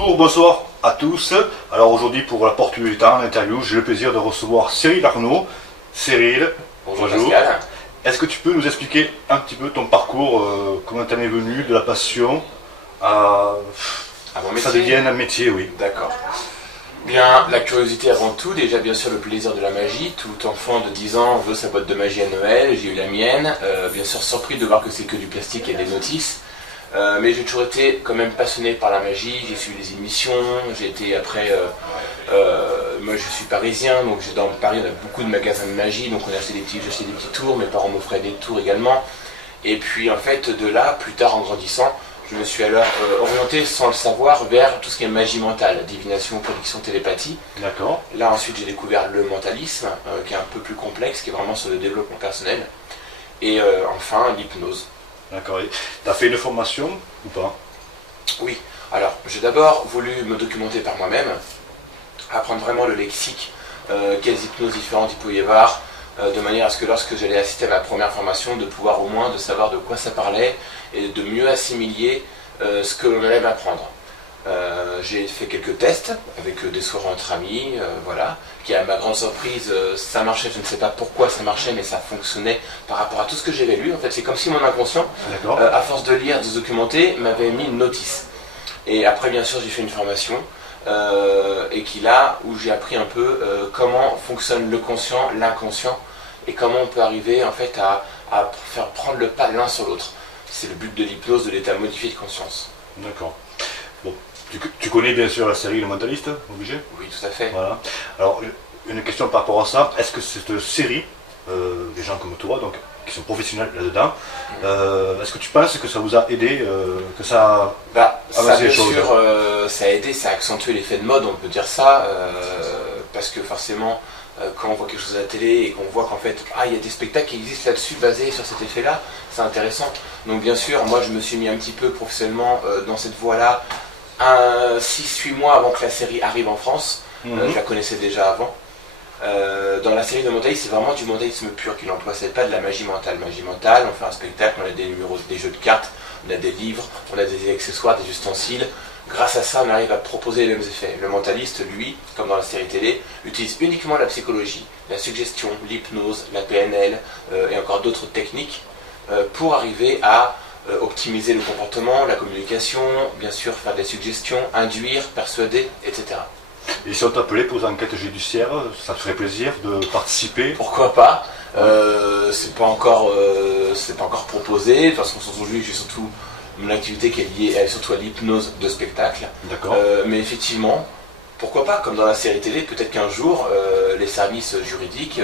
Bonjour, bonsoir à tous. Alors aujourd'hui pour la porte du temps, l'interview, j'ai le plaisir de recevoir Cyril Arnaud. Cyril, bonjour. Pascal. Est-ce que tu peux nous expliquer un petit peu ton parcours, comment t'en es venu de la passion à mon que ça devienne un métier, oui. D'accord. Bien, la curiosité avant tout, déjà bien sûr le plaisir de la magie. Tout enfant de 10 ans veut sa boîte de magie à Noël, j'ai eu la mienne. Bien sûr surpris de voir que c'est que du plastique et des notices. Mais j'ai toujours été quand même passionné par la magie, j'ai suivi des émissions, j'ai été après, moi je suis parisien, donc dans Paris on a beaucoup de magasins de magie, donc j'ai acheté des petits tours, mes parents m'offraient des tours également. Et puis en fait de là, plus tard en grandissant, je me suis alors orienté sans le savoir vers tout ce qui est magie mentale, divination, prédiction, télépathie. D'accord. Là ensuite j'ai découvert le mentalisme, qui est un peu plus complexe, qui est vraiment sur le développement personnel. Et enfin l'hypnose. D'accord. Tu as fait une formation ou pas? Oui. Alors, j'ai d'abord voulu me documenter par moi-même, apprendre vraiment le lexique, quelles hypnoses différentes il pouvait y avoir, de manière à ce que lorsque j'allais assister à ma première formation, de pouvoir au moins de savoir de quoi ça parlait et de mieux assimiler ce que l'on allait m'apprendre. J'ai fait quelques tests avec des soirées entre amis, voilà, qui à ma grande surprise, ça marchait, je ne sais pas pourquoi ça marchait, mais ça fonctionnait par rapport à tout ce que j'avais lu. En fait, c'est comme si mon inconscient, à force de lire, de se documenter, m'avait mis une notice. Et après, bien sûr, j'ai fait une formation, et qui là, où j'ai appris un peu comment fonctionne le conscient, l'inconscient, et comment on peut arriver en fait à faire prendre le pas l'un sur l'autre. C'est le but de l'hypnose, de l'état modifié de conscience. D'accord. Bon, tu connais bien sûr la série Le Mentaliste, obligé? Oui, tout à fait. Voilà. Alors, une question par rapport à ça, est-ce que cette série, des gens comme toi, donc, qui sont professionnels là-dedans, est-ce que tu penses que ça vous a aidé, que ça a avancé les choses? Bien sûr, ça a aidé, ça a accentué l'effet de mode, on peut dire ça, parce que forcément, quand on voit quelque chose à la télé et qu'on voit qu'en fait, il y a des spectacles qui existent là-dessus basés sur cet effet-là, c'est intéressant. Donc bien sûr, moi je me suis mis un petit peu professionnellement dans cette voie-là, 6-8 mois avant que la série arrive en France. Je la connaissais déjà avant. Dans la série de mentalisme, c'est vraiment du mentalisme pur qu'il emploie, c'est pas de la magie mentale. Magie mentale, on fait un spectacle, on a des numéros, des jeux de cartes, on a des livres, on a des accessoires, des ustensiles. Grâce à ça, on arrive à proposer les mêmes effets. Le mentaliste, lui, comme dans la série télé, utilise uniquement la psychologie, la suggestion, l'hypnose, la PNL et encore d'autres techniques pour arriver à optimiser le comportement, la communication, bien sûr faire des suggestions, induire, persuader, etc. Et si on t'appelait pour une enquête judiciaire, ça te ferait plaisir de participer? Pourquoi pas? C'est pas encore proposé. De toute façon, aujourd'hui, j'ai surtout mon activité qui est liée surtout à l'hypnose de spectacle. D'accord. Mais effectivement, pourquoi pas? Comme dans la série télé, peut-être qu'un jour, les services juridiques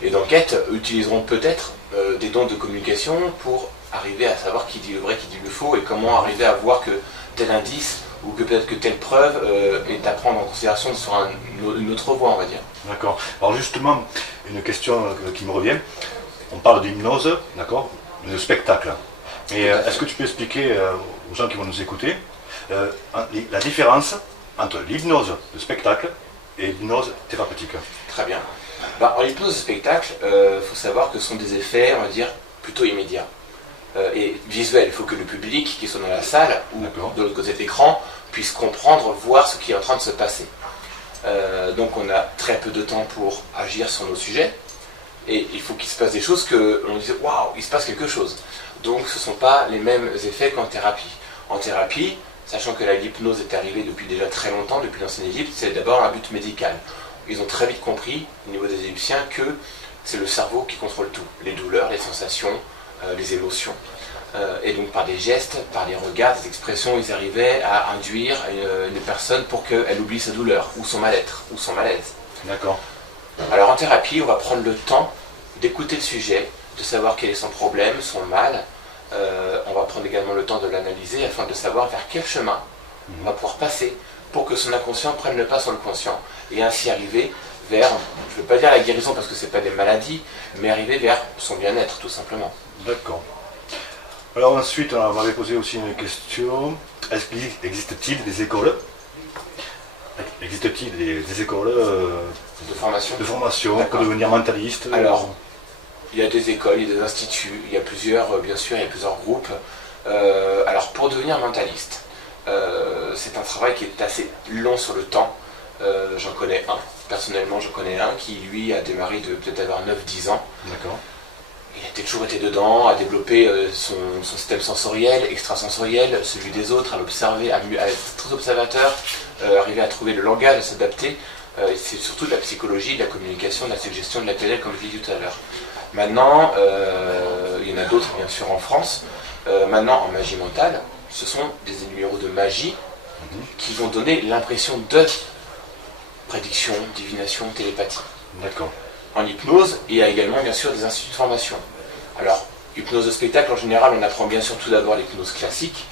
et d'enquête utiliseront peut-être des dons de communication pour arriver à savoir qui dit le vrai, qui dit le faux, et comment arriver à voir que tel indice ou que peut-être que telle preuve est à prendre en considération sur une autre voie, on va dire. D'accord. Alors justement, une question qui me revient. On parle d'hypnose, d'accord, de spectacle. Et est-ce que tu peux expliquer aux gens qui vont nous écouter la différence entre l'hypnose de spectacle et l'hypnose thérapeutique? Très bien. En hypnose de spectacle, faut savoir que ce sont des effets, on va dire, plutôt immédiats. Et visuel, il faut que le public qui soit dans la salle ou de l'autre côté de l'écran puisse comprendre, voir ce qui est en train de se passer. Donc on a très peu de temps pour agir sur nos sujets et il faut qu'il se passe des choses que l'on dise waouh, il se passe quelque chose. Donc ce ne sont pas les mêmes effets qu'en thérapie. En thérapie, sachant que l'hypnose est arrivée depuis déjà très longtemps, depuis l'ancienne Égypte, c'est d'abord un but médical. Ils ont très vite compris, au niveau des Égyptiens, que c'est le cerveau qui contrôle tout. Les douleurs, les sensations, les émotions. Et donc par des gestes, par des regards, des expressions, ils arrivaient à induire une personne pour qu'elle oublie sa douleur, ou son mal-être, ou son malaise. D'accord. Alors en thérapie, on va prendre le temps d'écouter le sujet, de savoir quel est son problème, son mal. On va prendre également le temps de l'analyser afin de savoir vers quel chemin on va pouvoir passer pour que son inconscient prenne le pas sur le conscient et ainsi arriver vers, je ne veux pas dire la guérison parce que ce n'est pas des maladies, mais arriver vers son bien-être tout simplement. D'accord. Alors ensuite, on m'avait posé aussi une question. Existe-t-il des écoles? Existe-t-il des écoles de formation pour devenir mentaliste? Alors, il y a des écoles, il y a des instituts, il y a plusieurs, bien sûr, il y a plusieurs groupes. Alors, pour devenir mentaliste, c'est un travail qui est assez long sur le temps. J'en connais un, personnellement j'en connais un qui lui a démarré de peut-être avoir 9-10 ans. D'accord. Il a toujours été dedans, à développer son système sensoriel, extrasensoriel, celui des autres, à l'observer, à être très observateur, arriver à trouver le langage, à s'adapter. C'est surtout de la psychologie, de la communication, de la suggestion, de la PNL, comme je l'ai dit tout à l'heure. Maintenant, il y en a d'autres bien sûr en France. Maintenant, en magie mentale, ce sont des numéros de magie qui vont donner l'impression de prédiction, divination, télépathie. D'accord. En hypnose, il y a également bien sûr des instituts de formation. Alors, hypnose de spectacle, en général, on apprend bien sûr tout d'abord l'hypnose classique.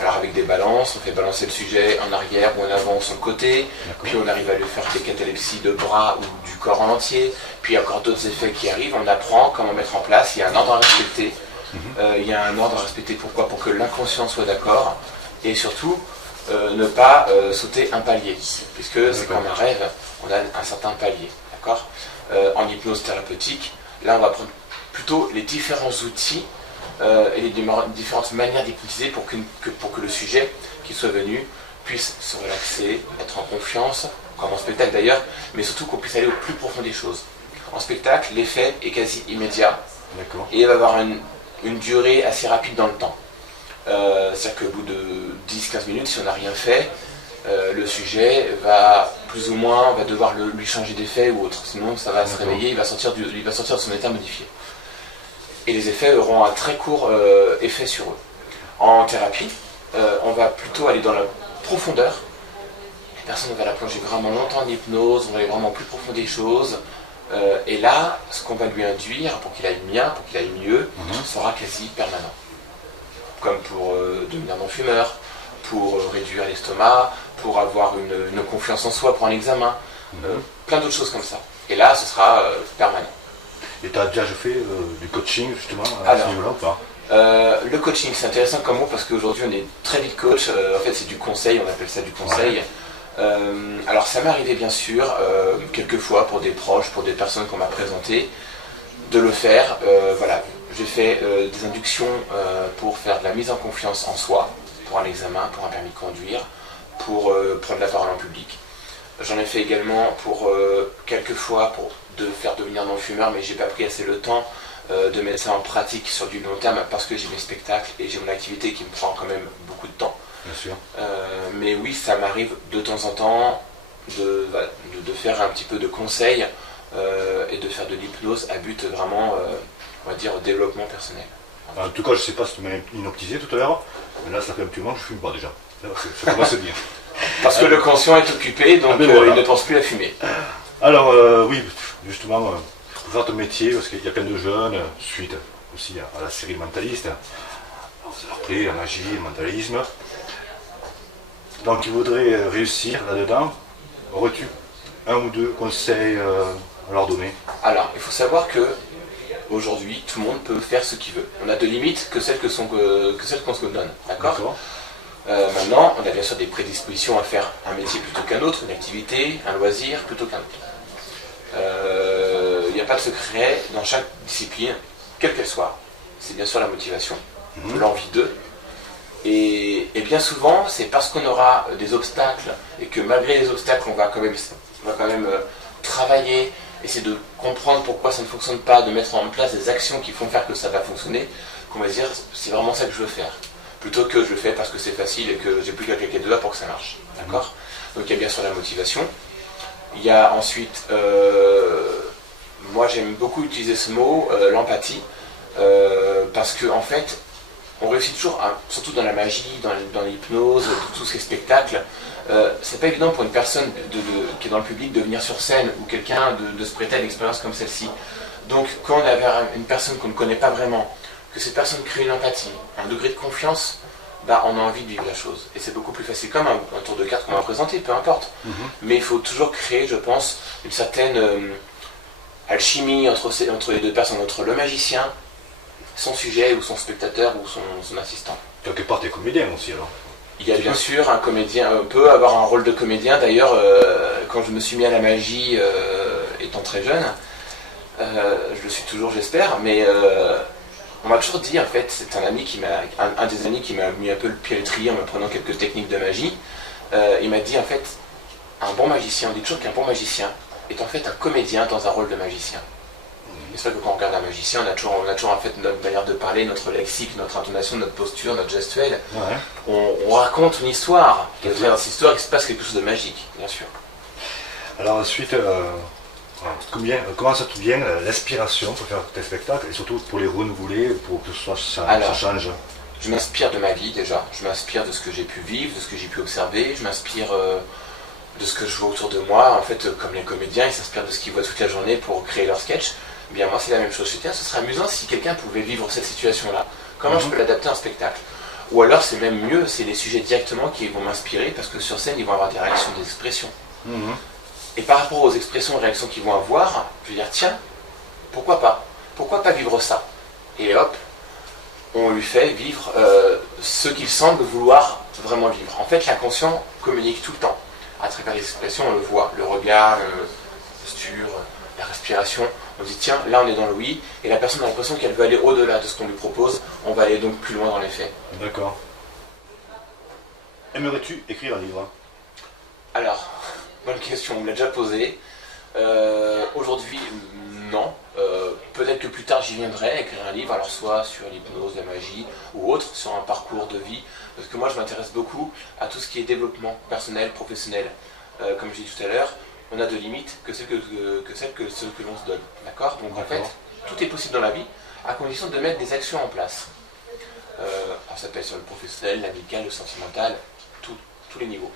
Alors avec des balances, on fait balancer le sujet en arrière ou en avant ou sur le côté, puis on arrive à lui faire des catalepsies de bras ou du corps en entier, puis il y a encore d'autres effets qui arrivent, on apprend comment mettre en place, il y a un ordre à respecter. Il y a un ordre à respecter, pourquoi? Pour que l'inconscient soit d'accord, et surtout ne pas sauter un palier, puisque c'est comme un rêve, on a un certain palier. En hypnose thérapeutique, là on va prendre plutôt les différents outils et les différentes manières d'hypnotiser pour que le sujet qui soit venu puisse se relaxer, être en confiance, comme en spectacle d'ailleurs, mais surtout qu'on puisse aller au plus profond des choses. En spectacle, l'effet est quasi immédiat et il va avoir une durée assez rapide dans le temps. C'est-à-dire qu'au bout de 10-15 minutes, si on n'a rien fait, le sujet va plus ou moins, on va devoir lui changer d'effet ou autre, sinon ça va se réveiller, il va sortir de son état modifié. Et les effets auront un très court effet sur eux. En thérapie, on va plutôt aller dans la profondeur. La personne va la plonger vraiment longtemps en hypnose, on va aller vraiment plus profond des choses. Et là, ce qu'on va lui induire pour qu'il aille bien, pour qu'il aille mieux, sera quasi permanent. Comme pour devenir non-fumeur, pour réduire l'estomac, pour avoir une confiance en soi pour un examen, plein d'autres choses comme ça. Et là, ce sera permanent. Et tu as déjà fait du coaching justement à ce niveau-là ou pas? Le coaching, c'est intéressant comme mot parce qu'aujourd'hui on est très vite coach, en fait c'est du conseil, on appelle ça du conseil. Alors ça m'est arrivé bien sûr, quelques fois pour des proches, pour des personnes qu'on m'a présentées, de le faire. Voilà, j'ai fait des inductions pour faire de la mise en confiance en soi, pour un examen, pour un permis de conduire, pour prendre la parole en public. J'en ai fait également pour quelques fois pour faire devenir non-fumeur, mais j'ai pas pris assez le temps de mettre ça en pratique sur du long terme parce que j'ai mes spectacles et j'ai mon activité qui me prend quand même beaucoup de temps. Bien sûr. Mais oui, ça m'arrive de temps en temps de faire un petit peu de conseils et de faire de l'hypnose à but vraiment, on va dire, développement personnel. En tout cas, je sais pas si tu m'as inoptisé tout à l'heure, mais là ça fait un petit moment que je fume pas déjà. Ça commence à bien. Parce que le conscient est occupé, donc voilà. il ne pense plus à fumer. Alors oui, justement, pour faire ton métier, parce qu'il y a plein de jeunes, suite aussi à la série Mentaliste, après la magie, le mentalisme. Donc ils voudraient réussir là-dedans. Aurais-tu un ou deux conseils à leur donner? Alors, il faut savoir que aujourd'hui, tout le monde peut faire ce qu'il veut. On a de limites que celles qu'on se donne, d'accord? Maintenant, on a bien sûr des prédispositions à faire un métier plutôt qu'un autre, une activité, un loisir plutôt qu'un autre. Il n'y a pas de secret dans chaque discipline, quelle qu'elle soit. C'est bien sûr la motivation, l'envie d'eux. Et bien souvent, c'est parce qu'on aura des obstacles et que malgré les obstacles, on va quand même travailler, essayer de comprendre pourquoi ça ne fonctionne pas, de mettre en place des actions qui font faire que ça va fonctionner, qu'on va se dire c'est vraiment ça que je veux faire. Plutôt que je le fais parce que c'est facile et que j'ai plus qu'à claquer de doigts pour que ça marche. D'accord? Donc il y a bien sûr la motivation. Il y a ensuite, moi j'aime beaucoup utiliser ce mot, l'empathie, parce que en fait, on réussit toujours, surtout dans la magie, dans l'hypnose, tous ces spectacles, c'est pas évident pour une personne qui est dans le public de venir sur scène ou quelqu'un de se prêter à une expérience comme celle-ci. Donc quand on a vers une personne qu'on ne connaît pas vraiment, que cette personne crée une empathie, un degré de confiance, bah, on a envie de vivre la chose. Et c'est beaucoup plus facile, comme un tour de cartes qu'on va présenter, peu importe. Mais il faut toujours créer, je pense, une certaine alchimie entre les deux personnes, entre le magicien, son sujet ou son spectateur ou son assistant. Quelque part, tu es comédien aussi alors? Il y a bien sûr un comédien, on peut avoir un rôle de comédien. D'ailleurs, quand je me suis mis à la magie étant très jeune, je le suis toujours j'espère, mais on m'a toujours dit, en fait, c'est un des amis qui m'a mis un peu le pied à l'étrier en m'apprenant quelques techniques de magie. Il m'a dit, en fait, un bon magicien, on dit toujours qu'un bon magicien est en fait un comédien dans un rôle de magicien. Et c'est vrai que quand on regarde un magicien, on a toujours en fait notre manière de parler, notre lexique, notre intonation, notre posture, notre gestuelle. Ouais. On raconte une histoire. Et au travers de cette histoire, il se passe quelque chose de magique, bien sûr. Alors ensuite, comment ça te vient l'inspiration pour faire tes spectacles et surtout pour les renouveler, pour que ça change? Je m'inspire de ma vie déjà, je m'inspire de ce que j'ai pu vivre, de ce que j'ai pu observer, je m'inspire de ce que je vois autour de moi. En fait, comme les comédiens, ils s'inspirent de ce qu'ils voient toute la journée pour créer leur sketch. Eh bien moi c'est la même chose. Ce serait amusant si quelqu'un pouvait vivre cette situation-là. Comment je peux l'adapter en spectacle? Ou alors c'est même mieux, c'est les sujets directement qui vont m'inspirer parce que sur scène ils vont avoir des réactions, des expressions. Et par rapport aux expressions et réactions qu'ils vont avoir, je vais dire tiens, pourquoi pas? Pourquoi pas vivre ça? Et hop, on lui fait vivre ce qu'il semble vouloir vraiment vivre. En fait, l'inconscient communique tout le temps. À travers les expressions, on le voit, le regard, la posture, la respiration. On dit tiens, là on est dans le oui, et la personne a l'impression qu'elle veut aller au-delà de ce qu'on lui propose. On va aller donc plus loin dans les faits. D'accord. Aimerais-tu écrire un livre? Alors, bonne question, on me l'a déjà posée. Aujourd'hui, non. Peut-être que plus tard j'y viendrai, écrire un livre, alors soit sur l'hypnose, la magie, ou autre, sur un parcours de vie. Parce que moi je m'intéresse beaucoup à tout ce qui est développement personnel, professionnel. Comme je dis tout à l'heure, on a de limites que celles que l'on se donne. D'accord? Donc en fait, tout est possible dans la vie, à condition de mettre des actions en place. Alors ça peut être sur le professionnel, l'amical, le sentimental, tous les niveaux.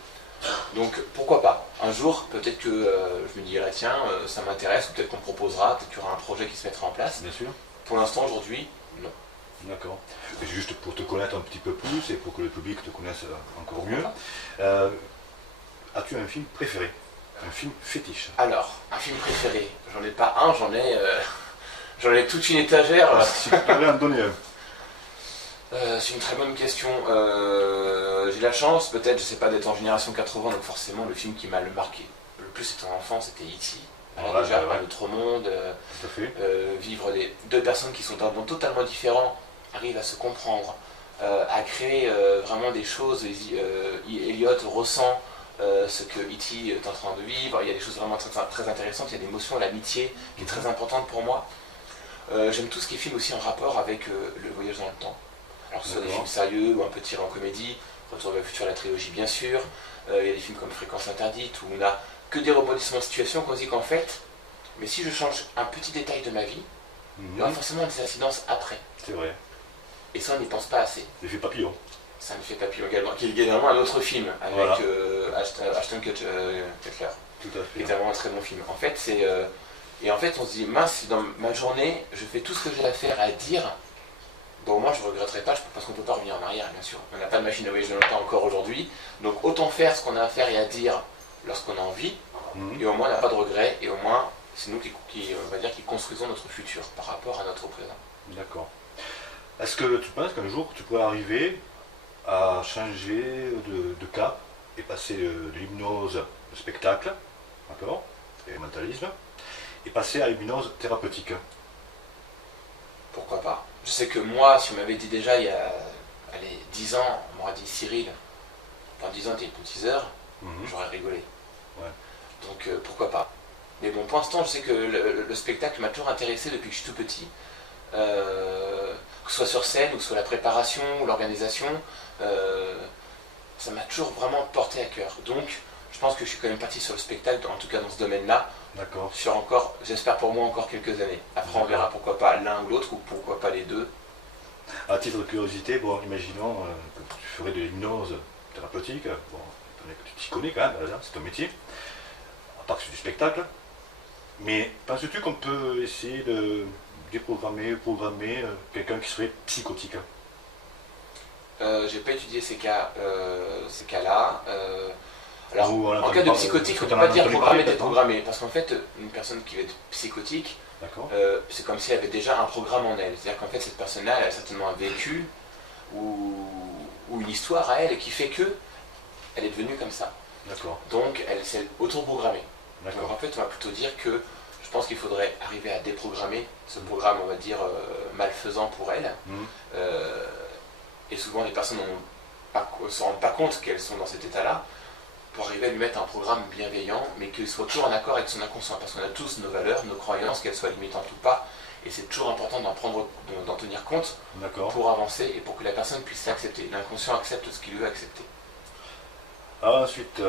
Donc pourquoi pas? Un jour, peut-être que je me dirai tiens, ça m'intéresse, ou peut-être qu'on proposera, peut-être qu'il y aura un projet qui se mettra en place. Bien sûr. Pour l'instant, aujourd'hui, non. D'accord. Et juste pour te connaître un petit peu plus et pour que le public te connaisse encore mieux, as-tu un film préféré? Un film fétiche? Alors, un film préféré, j'en ai pas un, j'en ai toute une étagère. Si tu devrais en donner un. C'est une très bonne question. J'ai la chance, peut-être, je sais pas, d'être en génération 80, donc forcément le film qui m'a le marqué le plus étant enfant, c'était E.T. Alors déjà, un autre monde, vivre deux personnes qui sont dans un monde totalement différent, arrivent à se comprendre, à créer vraiment des choses. Elliot ressent ce que E.T. est en train de vivre. Il y a des choses vraiment très intéressantes, il y a l'émotion, l'amitié qui est très importante pour moi. J'aime tout ce qui est film aussi en rapport avec le voyage dans le temps. Alors que ce soit des films sérieux ou un peu tirés en comédie, Retour vers le futur, la trilogie bien sûr. Il y a des films comme Fréquence interdite où on n'a que des rebondissements de situation qu'on se dit qu'en fait, mais si je change un petit détail de ma vie, il y aura forcément des incidences après. C'est vrai. Et ça on n'y pense pas assez. L'effet papillon. C'est un effet papillon également, qui est également un autre film avec Ashton Kutcher. Tout à fait. Qui est vraiment un très bon film. En fait, et en fait on se dit mince, si dans ma journée je fais tout ce que j'ai à faire, à dire, bon, au moins je ne regretterai pas, parce qu'on ne peut pas revenir en arrière, bien sûr. On n'a pas de machine à voyager dans le temps encore aujourd'hui. Donc autant faire ce qu'on a à faire et à dire lorsqu'on a envie, et au moins on n'a pas de regrets, et au moins c'est nous qui construisons notre futur par rapport à notre présent. D'accord. Est-ce que tu penses qu'un jour tu pourrais arriver à changer de cap et passer de l'hypnose au spectacle, d'accord, et mentalisme, et passer à l'hypnose thérapeutique? Pourquoi pas? Je sais que moi, si on m'avait dit déjà il y a 10 ans, on m'aurait dit Cyril, dans 10 ans t'es hypnotiseur, j'aurais rigolé. Ouais. Donc pourquoi pas? Mais bon, pour l'instant, je sais que le spectacle m'a toujours intéressé depuis que je suis tout petit. Que ce soit sur scène, ou que ce soit la préparation, ou l'organisation, ça m'a toujours vraiment porté à cœur. Donc, je pense que je suis quand même parti sur le spectacle, en tout cas dans ce domaine-là, sur encore, j'espère pour moi, encore quelques années. Après, on verra pourquoi pas l'un ou l'autre, ou pourquoi pas les deux. À titre de curiosité, bon, imaginons que tu ferais de l'hypnose thérapeutique, bon, tu t'y connais quand même, c'est ton métier, à part que c'est du spectacle, mais penses-tu qu'on peut essayer de déprogrammer, programmer quelqu'un qui serait psychotique? J'ai pas étudié ces cas-là. Alors, en cas de psychotique, on ne peut pas dire programmer, déprogrammer, parce qu'en fait, une personne qui va être psychotique, c'est comme si elle avait déjà un programme en elle. C'est-à-dire qu'en fait, cette personne-là, elle a certainement un vécu ou une histoire à elle qui fait que elle est devenue comme ça. Donc, elle s'est auto-programmée. Donc, en fait, on va plutôt dire que Je pense qu'il faudrait arriver à déprogrammer ce programme, on va dire, malfaisant pour elles. Et souvent, les personnes ne se rendent pas compte qu'elles sont dans cet état-là, pour arriver à lui mettre un programme bienveillant, mais qu'il soit toujours en accord avec son inconscient. Parce qu'on a tous nos valeurs, nos croyances, qu'elles soient limitantes ou pas. Et c'est toujours important d'en tenir compte pour avancer et pour que la personne puisse s'accepter. L'inconscient accepte ce qu'il veut accepter. Alors ensuite,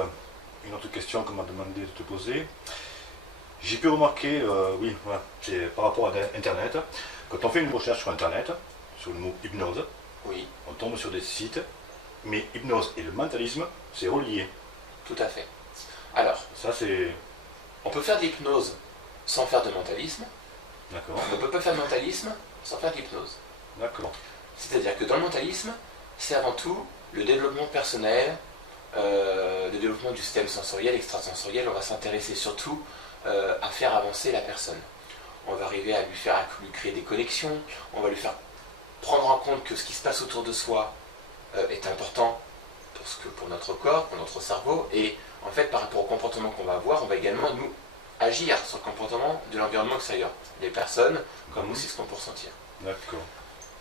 une autre question qu'on m'a demandé de te poser. J'ai pu remarquer, c'est par rapport à Internet, quand on fait une recherche sur Internet, sur le mot hypnose, on tombe sur des sites, mais hypnose et le mentalisme, c'est relié. Tout à fait. Alors, ça c'est... On peut faire de l'hypnose sans faire de mentalisme. D'accord. On ne peut pas faire de mentalisme sans faire de l'hypnose. D'accord. C'est-à-dire que dans le mentalisme, c'est avant tout le développement personnel, le développement du système sensoriel, extrasensoriel. On va s'intéresser surtout à faire avancer la personne. On va arriver à lui créer des connexions, on va lui faire prendre en compte que ce qui se passe autour de soi est important pour notre corps, pour notre cerveau, et en fait par rapport au comportement qu'on va avoir, on va également nous agir sur le comportement de l'environnement extérieur, les personnes, comme aussi ce qu'on peut ressentir. D'accord.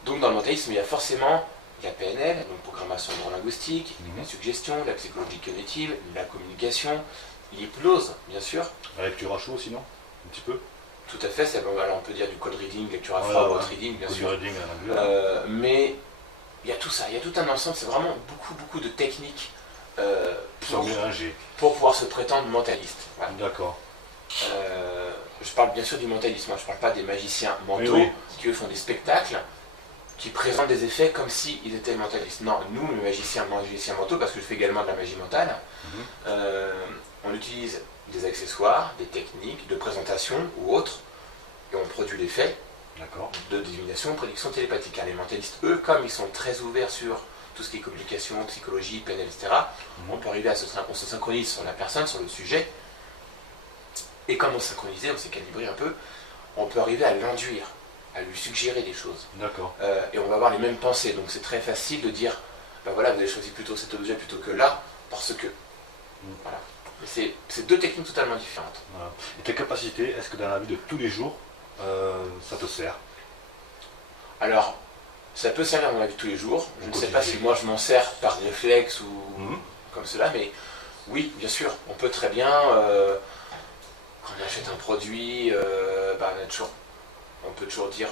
Donc dans le mentalisme, il y a forcément la PNL, donc programmation neurolinguistique, la suggestion, la psychologie cognitive, la communication, l'hypnose, bien sûr. La lecture à chaud, sinon, un petit peu. Tout à fait, alors on peut dire du code reading, lecture à froid, code reading, bien sûr. Reading, mais il y a tout ça, il y a tout un ensemble, c'est vraiment beaucoup de techniques pour pouvoir se prétendre mentaliste. Voilà. D'accord. Je parle bien sûr du mentalisme, je ne parle pas des magiciens mentaux qui eux font des spectacles qui présentent des effets comme s'ils étaient mentalistes. Non, nous, les magiciens mentaux, parce que je fais également de la magie mentale, on utilise des accessoires, des techniques de présentation ou autres, et on produit l'effet de divination, prédiction télépathique. Car les mentalistes, eux, comme ils sont très ouverts sur tout ce qui est communication, psychologie, PNL, etc., on peut arriver on se synchronise sur la personne, sur le sujet, et comme on synchronisé, on s'est calibré un peu, on peut arriver à l'induire, à lui suggérer des choses. D'accord. Et on va avoir les mêmes pensées, donc c'est très facile de dire, ben voilà, vous avez choisi plutôt cet objet plutôt que là, parce que... Voilà. C'est deux techniques totalement différentes. Voilà. Et tes capacités, est-ce que dans la vie de tous les jours, ça te sert? Alors, ça peut servir dans la vie de tous les jours. Je ne sais pas si moi je m'en sers par réflexe ou comme cela, mais oui, bien sûr, on peut très bien, quand on achète un produit, on peut toujours dire,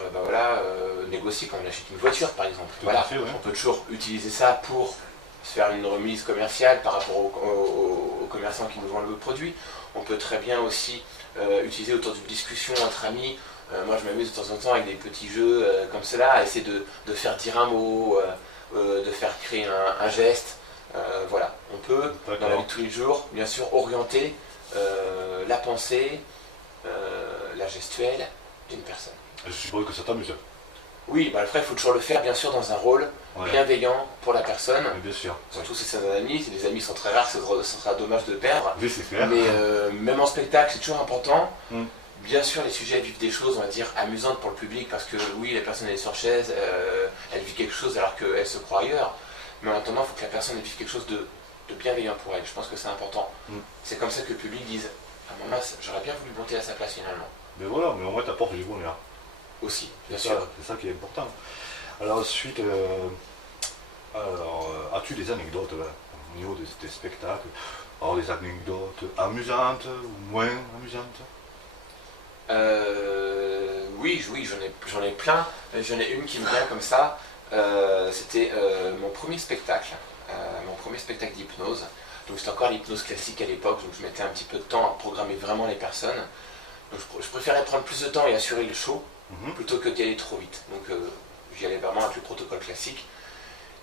négocier quand on achète une voiture par exemple. On peut toujours utiliser ça pour faire une remise commerciale par rapport aux commerçants qui nous vendent le produit. On peut très bien aussi utiliser autour d'une discussion entre amis. Moi je m'amuse de temps en temps avec des petits jeux comme cela, à essayer de faire dire un mot, de faire créer un geste. Voilà, on peut dans la vie de tous les jours bien sûr orienter la pensée, la gestuelle d'une personne. Je suppose que ça t'amuse. Oui, après il faut toujours le faire bien sûr dans un rôle bienveillant pour la personne. Bien sûr. Surtout si c'est un ami, si les amis sont très rares, ce sera dommage de perdre. Oui, c'est clair. Mais même en spectacle, c'est toujours important. Bien sûr, les sujets vivent des choses, on va dire, amusantes pour le public, parce que oui, la personne elle est sur chaise, elle vit quelque chose alors qu'elle se croit ailleurs. Mais en attendant, il faut que la personne vive quelque chose de bienveillant pour elle. Je pense que c'est important. C'est comme ça que le public dise, ah maman, j'aurais bien voulu monter à sa place finalement. Mais voilà, mais au moins t'apportes du bonheur. Aussi, bien sûr. C'est ça qui est important. Alors ensuite, as-tu des anecdotes au niveau de tes spectacles? Alors des anecdotes amusantes ou moins amusantes? Oui, j'en ai plein. J'en ai une qui me vient comme ça. C'était mon premier spectacle d'hypnose. Donc c'était encore l'hypnose classique à l'époque, donc je mettais un petit peu de temps à programmer vraiment les personnes. Donc je préférais prendre plus de temps et assurer le show plutôt que d'y aller trop vite. Donc j'y allais vraiment avec le protocole classique.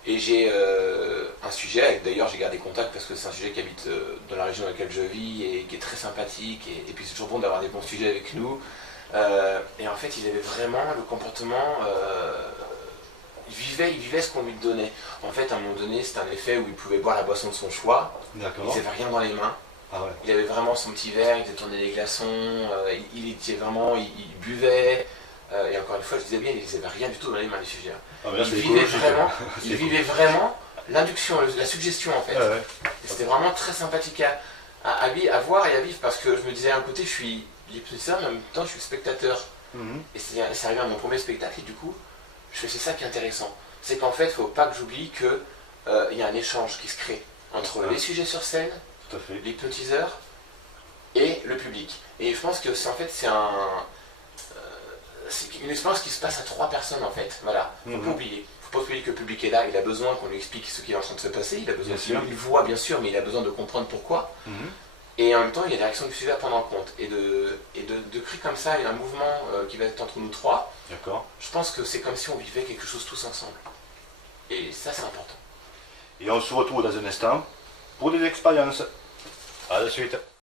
Et j'ai un sujet, d'ailleurs j'ai gardé contact parce que c'est un sujet qui habite dans la région dans laquelle je vis et qui est très sympathique. Et puis c'est toujours bon d'avoir des bons sujets avec nous. Et en fait il avait vraiment le comportement... il vivait ce qu'on lui donnait. En fait, à un moment donné, c'était un effet où il pouvait boire la boisson de son choix. Il n'avait rien dans les mains. Il avait vraiment son petit verre, il faisait tourner les glaçons, il buvait. Et encore une fois, je disais bien, il n'avait rien du tout dans les mains, les sujets. Il vivait vraiment l'induction, la suggestion en fait. Et c'était vraiment très sympathique à voir et à vivre, parce que je me disais, d'un côté, je suis l'hypnotiseur, mais en même temps je suis spectateur. Et c'est arrivé à mon premier spectacle et du coup, c'est ça qui est intéressant. C'est qu'en fait, il ne faut pas que j'oublie qu'il y a un échange qui se crée entre les sujets sur scène, l'hypnotiseur et le public. Et je pense que c'est une expérience qui se passe à 3 personnes en fait. Voilà, faut pas oublier. Faut pas oublier que le public est là, il a besoin qu'on lui explique ce qui est en train de se passer, il a besoin il voit bien sûr, mais il a besoin de comprendre pourquoi. Et en même temps, il y a des réactions du sujet à prendre en compte. Et de créer comme ça un mouvement qui va être entre nous 3, je pense que c'est comme si on vivait quelque chose tous ensemble. Et ça, c'est important. Et on se retrouve dans un instant pour des expériences. À la suite.